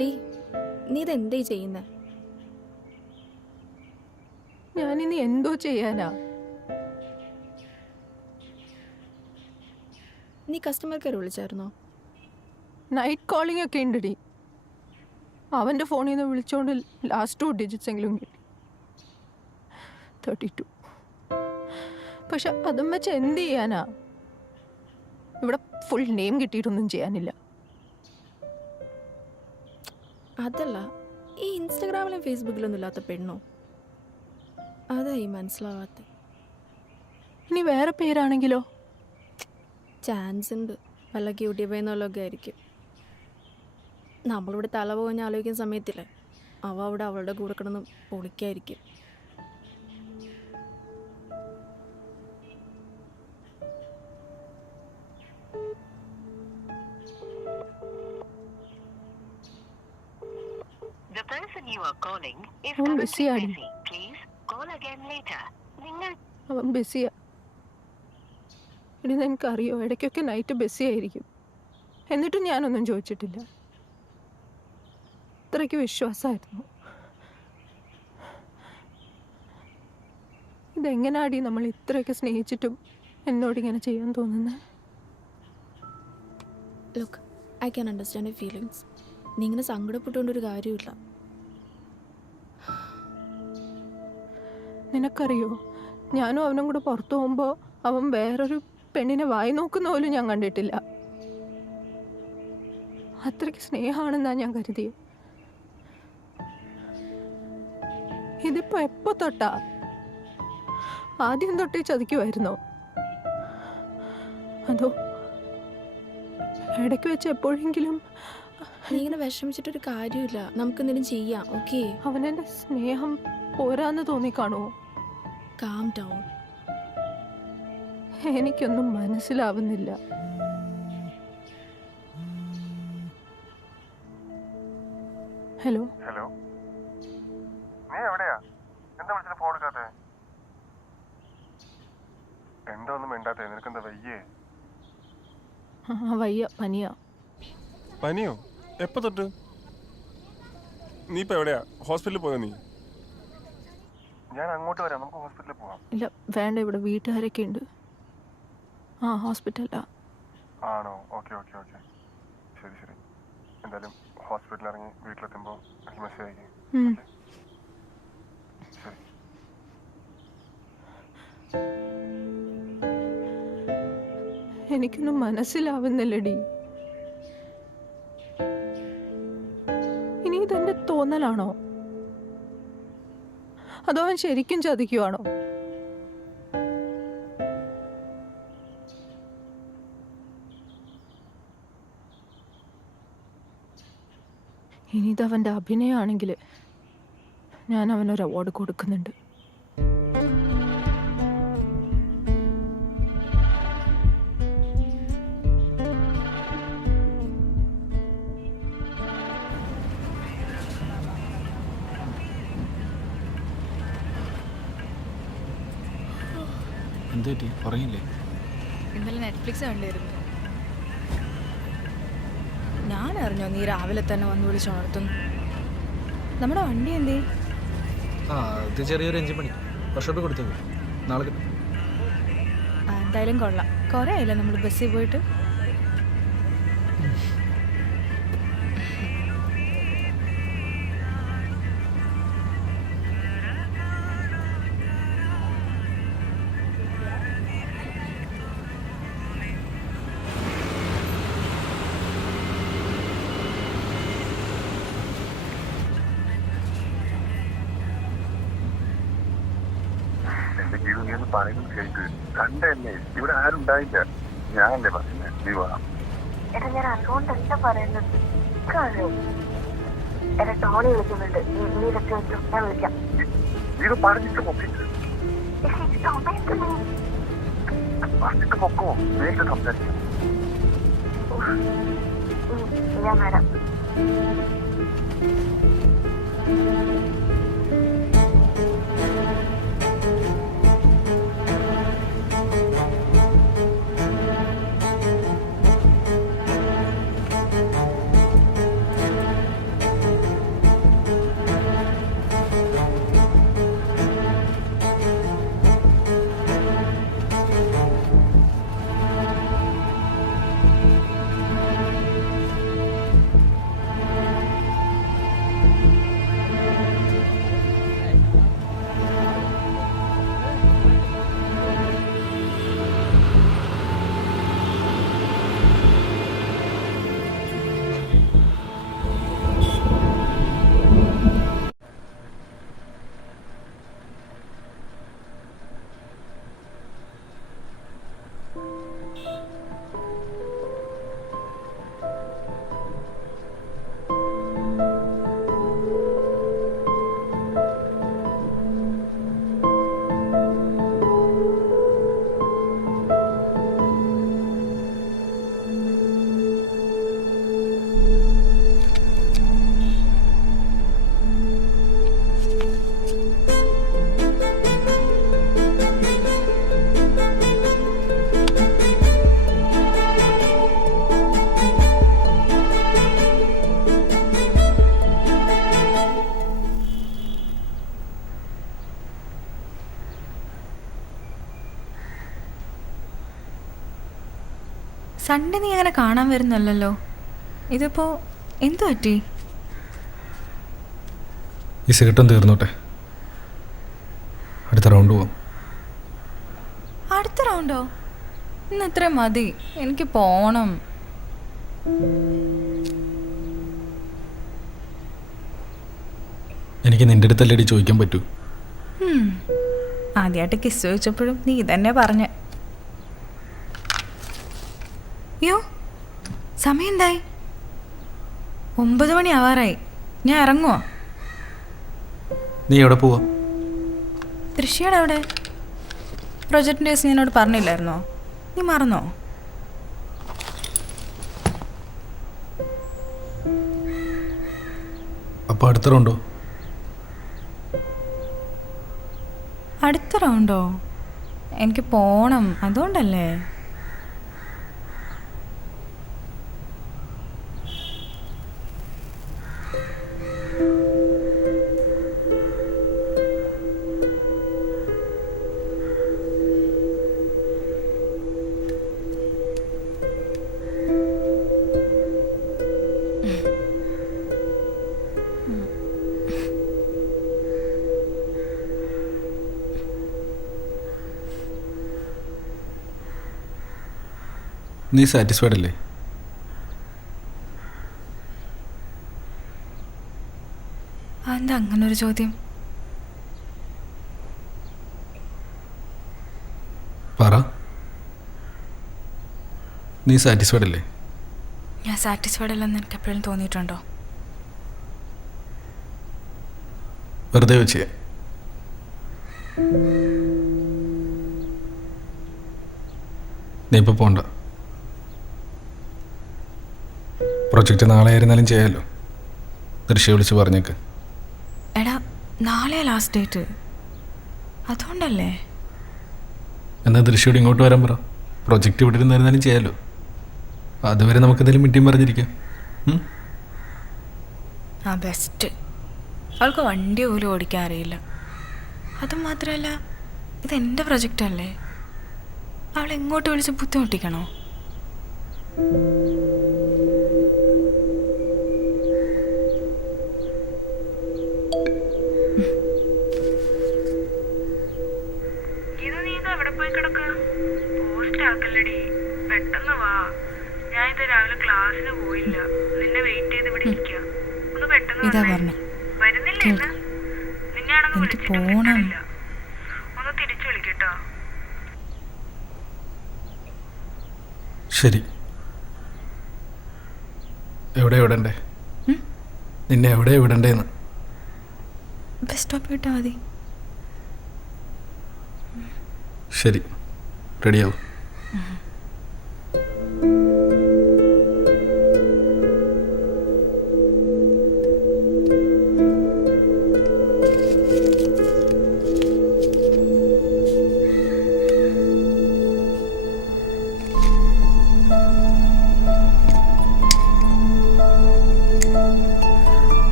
D നീ ഇതെന്തേ ചെയ്യുന്നേ? ഞാനിനി എന്തോ ചെയ്യാനാ? നീ കസ്റ്റമർ കെയർ വിളിച്ചായിരുന്നോ? നൈറ്റ് കോളിംഗ് ഒക്കെ ഉണ്ടടി. അവൻ്റെ ഫോണിൽ നിന്ന് വിളിച്ചോണ്ട് ലാസ്റ്റ് 2 ഡിജിറ്റ്സ് എങ്കിലും കിട്ടി. 32. പക്ഷെ അതും വെച്ച് എന്ത് ചെയ്യാനാ? ഇവിടെ ഫുൾ നെയിം കിട്ടിയിട്ടൊന്നും ചെയ്യാനില്ല. അതല്ല, ഈ ഇൻസ്റ്റഗ്രാമിലും ഫേസ്ബുക്കിലൊന്നും ഇല്ലാത്ത പെണ്ണോ? അതായി മനസ്സിലാവാത്ത. ഇനി വേറെ പേരാണെങ്കിലോ? ചാൻസ് ഉണ്ട്, വല്ല ക്യൂട്ടി പയ്യെന്നുള്ളതൊക്കെ ആയിരിക്കും. നമ്മളിവിടെ തല പോകഞ്ഞ് ആലോചിക്കുന്ന സമയത്തില്ലേ അവ അവിടെ അവളുടെ കൂടെ കിടന്ന് പൊളിക്കായിരിക്കും. The person you are calling is അവൻ currently ബിസിയാണ്. busy. Please call again later. അവൻ ബിസിയാ. ഇനി നിനക്കറിയോ, ഇടയ്ക്കൊക്കെ നൈറ്റ് ബിസി ആയിരിക്കും. എന്നിട്ടും ഞാനൊന്നും ചോദിച്ചിട്ടില്ല. ഇത്രയ്ക്ക് വിശ്വാസമായിരുന്നു. ഇതെങ്ങനാടി നമ്മൾ ഇത്രയൊക്കെ സ്നേഹിച്ചിട്ടും എന്നോടിങ്ങനെ ചെയ്യാൻ തോന്നുന്നത്? Look, I can understand your feelings. നീ ഇങ്ങനെ സങ്കടപ്പെട്ടുകൊണ്ടൊരു കാര്യമില്ല. നിനക്കറിയോ, ഞാനും അവനും കൂടെ പുറത്തു പോകുമ്പോൾ അവൻ വേറൊരു പെണ്ണിനെ വായി നോക്കുന്ന പോലും ഞാൻ കണ്ടിട്ടില്ല. അത്രയ്ക്ക് സ്നേഹമാണെന്നാ ഞാൻ കരുതിയത്. ഇതിപ്പോ എപ്പോ തൊട്ടാ? ആദ്യം തൊട്ടേ ചതിക്കുമായിരുന്നോ? അതോ ഇടയ്ക്ക് വെച്ച് എപ്പോഴെങ്കിലും? നീ ഇങ്ങനെ വിഷമിച്ചിട്ടൊരു കാര്യമില്ല, നമുക്കെന്തെങ്കിലും ചെയ്യാം. ഓക്കെ, അവനെന്റെ സ്നേഹം പോരാന്ന് തോന്നിക്കാണുമോ? Calm down. എനിക്കൊന്നും മനസ്സിലാവുന്നില്ല. ഹലോ ഹലോ, നീ എവിടെയാ? എന്താ വിളിച്ചിട്ട് ഫോൺ എടുക്കാത്തെ? എന്താ ഒന്നും മിണ്ടാത്തെ? നിനക്കെന്താ വയ്യേ? വയ്യ, പനിയാ. പനിയോ? എപ്പോ തൊട്ട്? നീ ഇപ്പൊ എവിടെയാ? ഹോസ്പിറ്റലിൽ പോയോ നീ? ഞാൻ അങ്ങോട്ട് വരാം, നമുക്ക് ഹോസ്പിറ്റലിൽ പോവാം. ഇല്ല വേണ്ട, ഇവിടെ വീട്ടുകാരൊക്കെ ഉണ്ട്. ഹോസ്പിറ്റലാ. ആണോ? ഓക്കെ ഓക്കെ ഓക്കെ, ശരി ശരി. എന്തായാലും ഹോസ്പിറ്റലിൽ ഇറങ്ങി വീട്ടിലെത്തുമ്പോൾ എനിക്ക് മെസ്സേജ് അയക്കും. ശരി. എനിക്കൊന്നും മനസ്സിലാവുന്നില്ലടി. ഇനി ഇതെന്റെ തോന്നലാണോ, അതോ അവൻ ശരിക്കും ചതിക്കുവാണോ? ഇനി ഇതവൻ്റെ അഭിനയമാണെങ്കിൽ ഞാൻ അവനൊരു അവാർഡ് കൊടുക്കുന്നുണ്ട്. എന്ത് പറയില്ലേ? ഇന്നലെ നെറ്റ്ഫ്ലിക്സ് കണ്ടിരുന്നു. ഞാൻ അറിഞ്ഞോ നീ രാവിലെ തന്നെ വന്ന് വിളിച്ചുണർത്തുന്നു? നമ്മുടെ വണ്ടി എന്തേ? അത് ചെറിയൊരു എഞ്ചിൻ പണി, വർഷോപ്പ് കൊടുത്തത്, നാളെ കിട്ടും. എന്തായാലും കൊള്ളാം. കുറേ ആയില്ലേ നമ്മൾ ബസ്സിൽ പോയിട്ട്? എന്റെ ജീവിതം നീ ഒന്ന് പറയുന്നത് കേൾക്ക്. കണ്ടല്ലേ, ഇവിടെ ആരും ഉണ്ടായില്ല. ഞാനല്ലേ പറയുന്നത് നീ വാ. എടാ, ഞാൻ അതുകൊണ്ടല്ല പറയുന്നത്. എടാ, ടോണി വിളിക്കുന്നുണ്ട്. നീ ഇതൊക്കെ വെച്ചു, ഞാൻ വിളിക്കാം. ഇത് പറഞ്ഞിട്ട് പൊക്കിട്ട് പറഞ്ഞിട്ട് പൊക്കോ, നേരിട്ട് സംസാരിക്കാം. ഞാൻ വരാം. സൺഡേ നീ അങ്ങനെ കാണാൻ വരുന്നല്ലോ. ഇതിപ്പോ എന്തു പറ്റി? ഈ സിഗരറ്റും തീർന്നോട്ടെ, അടുത്ത റൗണ്ട് പോവാം. അടുത്ത റൗണ്ടോ? ഇന്ന് ഇത്രയും മതി, എനിക്ക് പോണം. എനിക്ക് നിൻ്റെ അടുത്തല്ലേടി ചോദിക്കാൻ പറ്റൂ. ആദ്യമായിട്ട് കിസ് ചോദിച്ചപ്പോഴും നീ തന്നെ പറഞ്ഞ. അയ്യോ, സമയം എന്തായി? 9 മണി ആവാറായി. ഞാൻ ഇറങ്ങുവാ. നീ എവിടെ പോവാ? തൃശ്ശിയുടെ അവിടെ. പ്രൊജക്ടിൻ്റെ കേസ് എന്നോട് പറഞ്ഞില്ലായിരുന്നോ? നീ മറന്നോ? അപ്പോൾ അടുത്ത റൗണ്ടോ? അടുത്ത റൗണ്ടോ? എനിക്ക് പോണം, അതുകൊണ്ടല്ലേ. നീ സാറ്റിസ്ഫൈഡ് അല്ലേ? എന്താ അങ്ങനൊരു ചോദ്യം? പറ, നീ സാറ്റിസ്ഫൈഡ് അല്ലേ? ഞാൻ സാറ്റിസ്ഫൈഡ് അല്ലെന്ന് എനിക്ക് എപ്പോഴും തോന്നിയിട്ടുണ്ടോ? വെറുതെ വെച്ചേ. നീ ഇപ്പോൾ പോണ്ട. പ്രൊജക്റ്റ് നാളെ ആയിരുന്നാലും ചെയ്യാമല്ലോ. ദൃശ്യ വിളിച്ച് പറഞ്ഞേക്ക്. എടാ, നാളെ ലാസ്റ്റ് ഡേറ്റ്, അതുകൊണ്ടല്ലേ. എന്നാൽ ദൃശ്യോട് ഇങ്ങോട്ട് വരാൻ പറ. പ്രൊജക്റ്റ് ഇവിടെ ഇരുന്നായിരുന്നാലും ചെയ്യാമല്ലോ. അതുവരെ നമുക്ക് എന്തെങ്കിലും മീറ്റിംഗ് പറഞ്ഞിരിക്കാം. ആ ബെസ്റ്റ്. അവൾക്ക് വണ്ടി പോലും ഓടിക്കാൻ അറിയില്ല. അതുമാത്രമല്ല, ഇതെൻ്റെ പ്രൊജക്റ്റല്ലേ. അവൾ എങ്ങോട്ട് വിളിച്ച് ബുദ്ധിമുട്ടിക്കണോ? ഇതാ പറഞ്ഞ, എനിക്ക് പോണം. ശരി, എവിടെ വിടണ്ടേ? നിന്നെ എവിടെ വിടണ്ടേന്ന്? ബസ് സ്റ്റോപ്പ് വിട്ടാൽ മതി. ശരി, റെഡിയാവും.